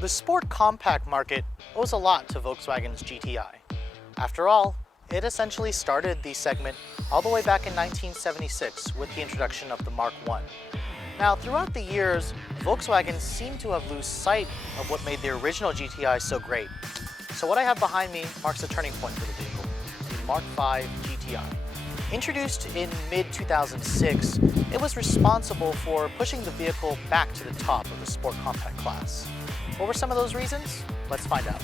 The sport compact market owes a lot to Volkswagen's GTI. After all, it essentially started the segment all the way back in 1976 with the introduction of the Mark I. Now, throughout the years, Volkswagen seemed to have lost sight of what made the original GTI so great. So what I have behind me marks a turning point for the vehicle, the Mark V GTI. Introduced in mid-2006, it was responsible for pushing the vehicle back to the top of the sport compact class. What were some of those reasons? Let's find out.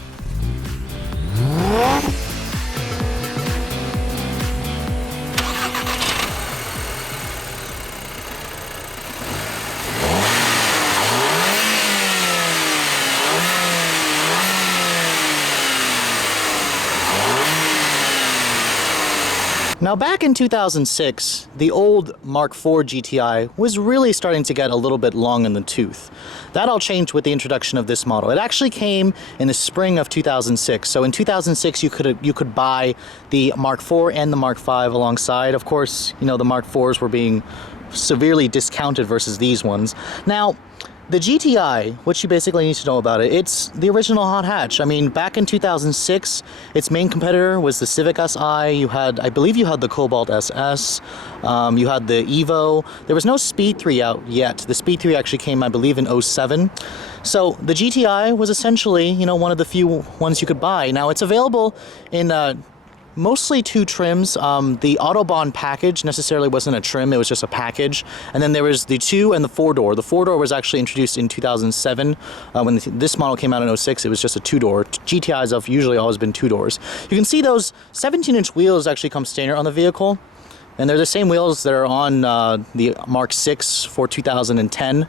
Now, back in 2006, the old Mark IV GTI was really starting to get a little bit long in the tooth. That all changed with the introduction of this model. It actually came in the spring of 2006. So in 2006, you could buy the Mark IV and the Mark V alongside. Of course, you know, the Mark IVs were being severely discounted versus these ones. Now, the GTI, what you basically need to know about it, it's the original hot hatch. I mean, back in 2006, its main competitor was the Civic Si. You had, I believe you had the Cobalt SS. You had the Evo. There was no Speed 3 out yet. The Speed 3 actually came, I believe, in 07. So the GTI was essentially, you know, one of the few ones you could buy. Now, it's available in mostly two trims. The Autobahn package necessarily wasn't a trim, it was just a package. And then there was the 2 and the 4-door. The 4-door was actually introduced in 2007. When this model came out in 06, it was just a 2-door. GTIs have usually always been 2 doors. You can see those 17-inch wheels actually come standard on the vehicle. And they're the same wheels that are on the Mark VI for 2010.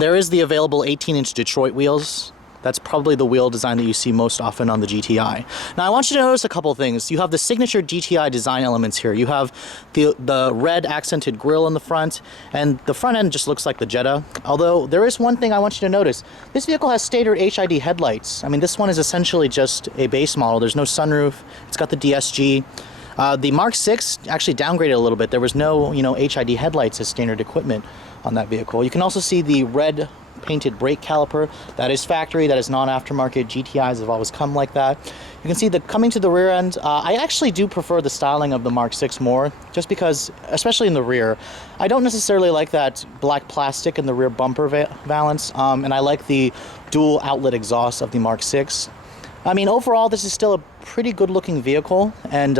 There is the available 18-inch Detroit wheels. That's probably the wheel design that you see most often on the GTI. Now, I want you to notice a couple things. You have the signature GTI design elements here. You have the red accented grille in the front, and the front end just looks like the Jetta. Although, there is one thing I want you to notice. This vehicle has stator HID headlights. I mean, this one is essentially just a base model. There's no sunroof. It's got the DSG. The Mark VI actually downgraded a little bit. There was no, you know, HID headlights as standard equipment on that vehicle. You can also see the red painted brake caliper. That is factory, that is non-aftermarket. GTIs have always come like that. You can see the coming to the rear end. I actually do prefer the styling of the Mark VI more, just because, especially in the rear, I don't necessarily like that black plastic in the rear bumper valance, and I like the dual outlet exhaust of the Mark VI. I mean, overall, this is still a pretty good looking vehicle, and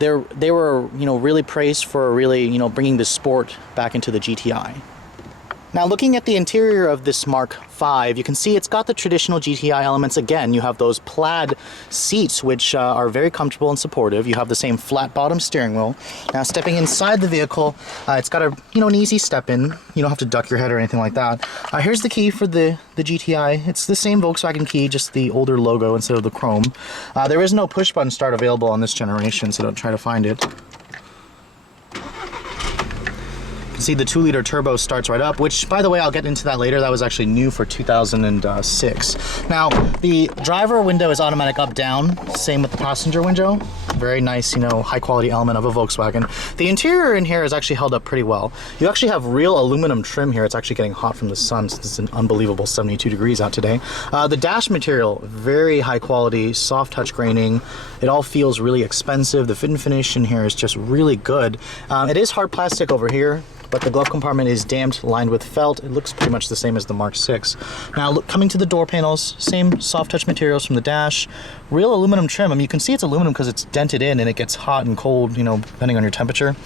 they were, you know, really praised for really, you know, bringing the sport back into the GTI. Now, looking at the interior of this Mark V, you can see it's got the traditional GTI elements. Again, you have those plaid seats, which are very comfortable and supportive. You have the same flat bottom steering wheel. Now, stepping inside the vehicle, it's got a, you know, an easy step in. You don't have to duck your head or anything like that. Here's the key for the GTI. It's the same Volkswagen key, just the older logo instead of the chrome. There is no push button start available on this generation, so don't try to find it. See, the 2-liter turbo starts right up, which, by the way, I'll get into that later. That was actually new for 2006. Now, the driver window is automatic up-down. Same with the passenger window. Very nice, you know, high-quality element of a Volkswagen. The interior in here is actually held up pretty well. You actually have real aluminum trim here. It's actually getting hot from the sun since it's an unbelievable 72 degrees out today. The dash material, very high-quality, soft touch graining. It all feels really expensive. The fit and finish in here is just really good. It is hard plastic over here, but the glove compartment is damped, lined with felt. It looks pretty much the same as the Mark VI. Now, look, coming to the door panels, same soft touch materials from the dash, real aluminum trim. I mean, you can see it's aluminum because it's dented in and it gets hot and cold, you know, depending on your temperature.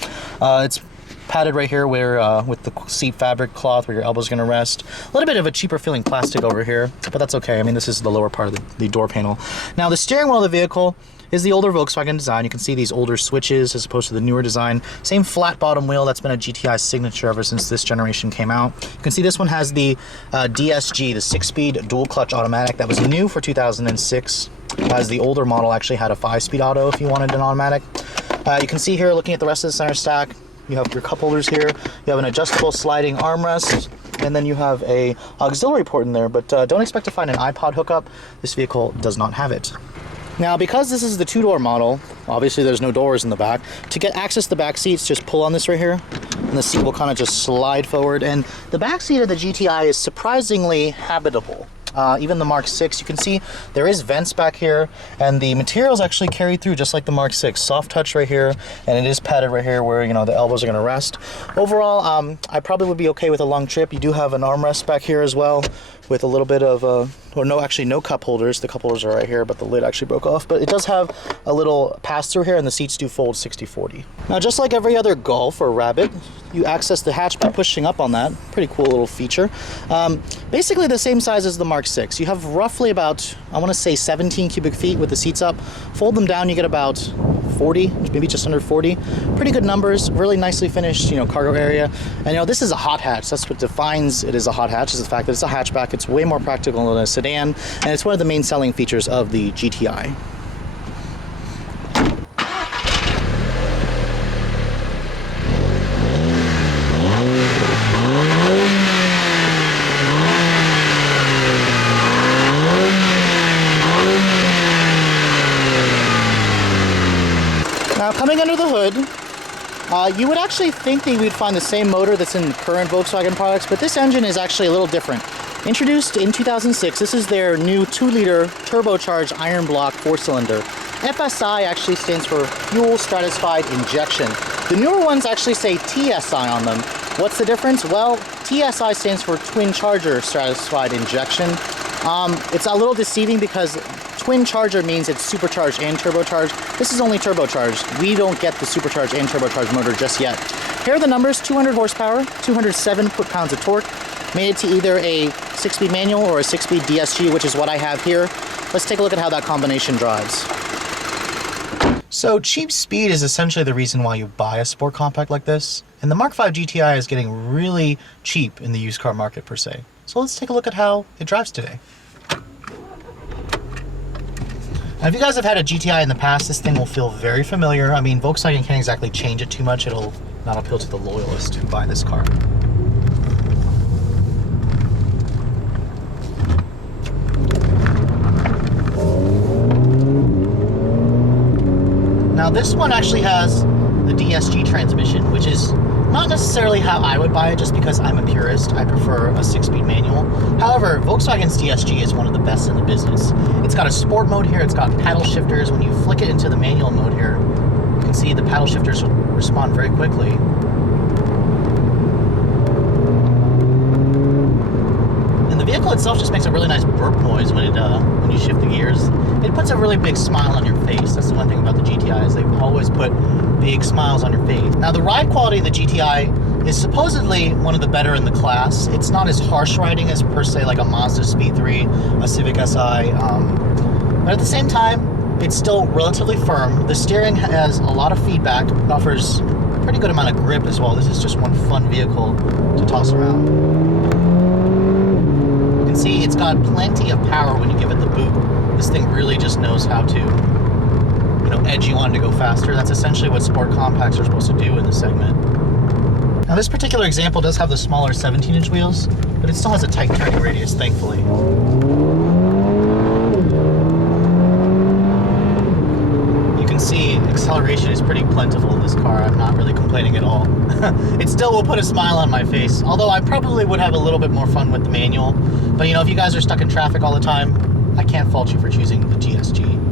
It's padded right here where with the seat fabric cloth where your elbow's gonna rest. A little bit of a cheaper feeling plastic over here, but that's okay. I mean, this is the lower part of the door panel. Now, the steering wheel of the vehicle is the older Volkswagen design. You can see these older switches as opposed to the newer design. Same flat bottom wheel. That's been a GTI signature ever since this generation came out. You can see this one has the DSG, the 6-speed dual clutch automatic. That was new for 2006, as the older model actually had a 5-speed auto if you wanted an automatic. You can see here, looking at the rest of the center stack, you have your cup holders here. You have an adjustable sliding armrest, and then you have a auxiliary port in there, but don't expect to find an iPod hookup. This vehicle does not have it. Now, because this is the 2-door model, obviously there's no doors in the back. To get access to the back seats, just pull on this right here, and the seat will kind of just slide forward. And the back seat of the GTI is surprisingly habitable. even the Mark 6, you can see there is vents back here, and the materials actually carried through just like the Mark 6. Soft touch right here, and it is padded right here where, you know, the elbows are going to rest. Overall, I probably would be okay with a long trip. You do have an armrest back here as well with a little bit of, or no, actually no cup holders. The cup holders are right here, but the lid actually broke off. But it does have a little pass-through here, and the seats do fold 60/40. Now, just like every other Golf or Rabbit, you access the hatch by pushing up on that. Pretty cool little feature. Basically the same size as the Mark 6. You have roughly about, I want to say 17 cubic feet with the seats up. Fold them down, you get about 40, maybe just under 40. Pretty good numbers, really nicely finished, you know, cargo area. And you know, this is a hot hatch. That's what defines it as a hot hatch, is the fact that it's a hatchback. It's way more practical than a sedan, and it's one of the main selling features of the GTI. Now, coming under the hood, you would actually think that we'd find the same motor that's in current Volkswagen products, but this engine is actually a little different. Introduced in 2006, this is their new 2-liter turbocharged iron block 4-cylinder. FSI actually stands for Fuel Stratified Injection. The newer ones actually say TSI on them. What's the difference? Well, TSI stands for Twin Charger Stratified Injection. It's a little deceiving because twin charger means it's supercharged and turbocharged. This is only turbocharged. We don't get the supercharged and turbocharged motor just yet. Here are the numbers: 200 horsepower, 207 foot-pounds of torque, made it to either a 6-speed manual or a 6-speed DSG, which is what I have here. Let's take a look at how that combination drives. So cheap speed is essentially the reason why you buy a sport compact like this, and the Mark 5 GTI is getting really cheap in the used car market per se. So let's take a look at how it drives today. Now, if you guys have had a GTI in the past, this thing will feel very familiar. I mean, Volkswagen can't exactly change it too much. It'll not appeal to the loyalists who buy this car. Now, this one actually has the DSG transmission, which is not necessarily how I would buy it, just because I'm a purist. I prefer a 6-speed manual. However, Volkswagen's DSG is one of the best in the business. It's got a sport mode here. It's got paddle shifters. When you flick it into the manual mode here, you can see the paddle shifters respond very quickly. And the vehicle itself just makes a really nice burp noise when you shift the gears. It puts a really big smile on your face. That's the one thing about the GTI, is they've always put big smiles on your face. Now, the ride quality of the GTI is supposedly one of the better in the class. It's not as harsh riding as per se like a Mazda Speed 3, a Civic Si, but at the same time, it's still relatively firm. The steering has a lot of feedback. It offers a pretty good amount of grip as well. This is just one fun vehicle to toss around. You can see it's got plenty of power when you give it the boot. This thing really just knows how to, you know, edge you on to go faster. That's essentially what sport compacts are supposed to do in this segment. Now, this particular example does have the smaller 17-inch wheels, but it still has a tight turning radius, thankfully. You can see acceleration is pretty plentiful in this car. I'm not really complaining at all. It still will put a smile on my face, although I probably would have a little bit more fun with the manual. But, you know, if you guys are stuck in traffic all the time, I can't fault you for choosing the DSG.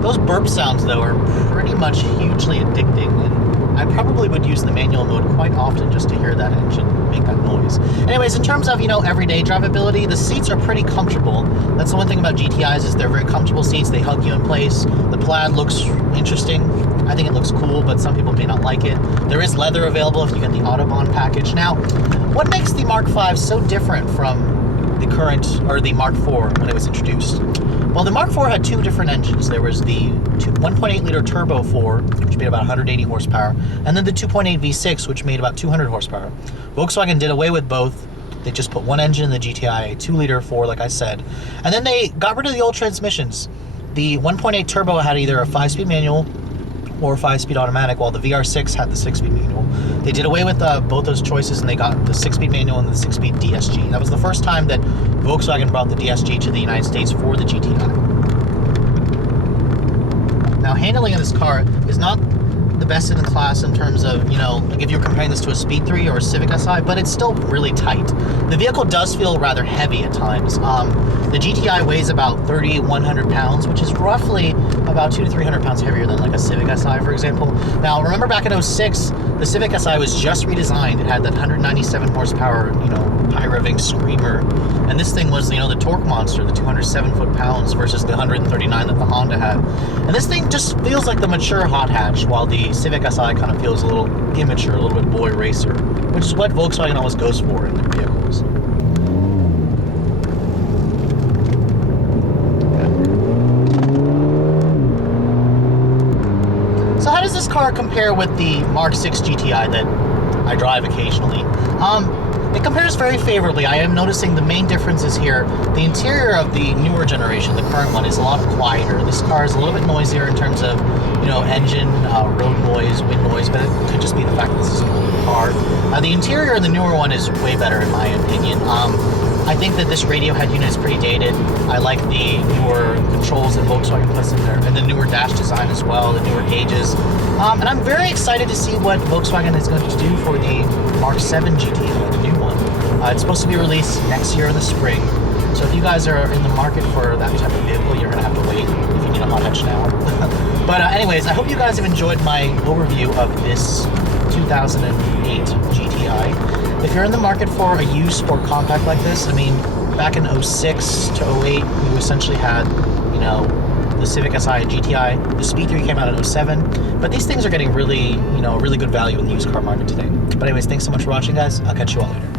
Those burp sounds, though, are pretty much hugely addicting, and I probably would use the manual mode quite often just to hear that engine make that noise. Anyways, in terms of, you know, everyday drivability, the seats are pretty comfortable. That's the one thing about GTIs, is they're very comfortable seats. They hug you in place. The plaid looks interesting. I think it looks cool, but some people may not like it. There is leather available if you get the Autobahn package. Now, what makes the Mark 5 so different from the current, or the Mark 4 when it was introduced? Well, the Mark 4 had two different engines. There was the 1.8-liter Turbo 4, which made about 180 horsepower, and then the 2.8 V6, which made about 200 horsepower. Volkswagen did away with both. They just put one engine in the GTI, a 2-liter 4, like I said, and then they got rid of the old transmissions. The 1.8 Turbo had either a 5-speed manual or 5-speed automatic, while the VR6 had the 6-speed manual. They did away with both those choices, and they got the 6-speed manual and the 6-speed DSG. That was the first time that Volkswagen brought the DSG to the United States for the GTI. Now, handling of this car is not the best in the class in terms of, you know, like if you're comparing this to a Speed 3 or a Civic Si, but it's still really tight. The vehicle does feel rather heavy at times. The GTI weighs about 3,100 pounds, which is roughly about 200 to 300 pounds heavier than like a Civic Si, for example. Now, remember back in 06, the Civic Si was just redesigned. It had that 197 horsepower, you know, high-revving screamer. And this thing was, you know, the torque monster, the 207 foot-pounds versus the 139 that the Honda had. And this thing just feels like the mature hot hatch, while the Civic Si kind of feels a little immature, a little bit boy racer, which is what Volkswagen always goes for in their vehicles. So how does this car compare with the Mark 6 GTI that I drive occasionally? It compares very favorably. I am noticing the main differences here. The interior of the newer generation, the current one, is a lot quieter. This car is a little bit noisier in terms of, you know, engine, road noise, wind noise, but it could just be the fact that this is an older car. The interior in the newer one is way better in my opinion. I think that this radio head unit is pretty dated. I like the newer controls that Volkswagen puts in there, and the newer dash design as well, the newer gauges. And I'm very excited to see what Volkswagen is going to do for the Mark 7 GTI, the new one. It's supposed to be released next year in the spring. So if you guys are in the market for that type of vehicle, you're going to have to wait if you need a hot hatch now. But anyways, I hope you guys have enjoyed my overview of this 2008 GTI. If you're in the market for a used sport compact like this, I mean, back in 06 to 08, we essentially had, you know, the Civic Si and GTI. The Speed 3 came out in 07, but these things are getting really, you know, really good value in the used car market today. But anyways, thanks so much for watching, guys. I'll catch you all later.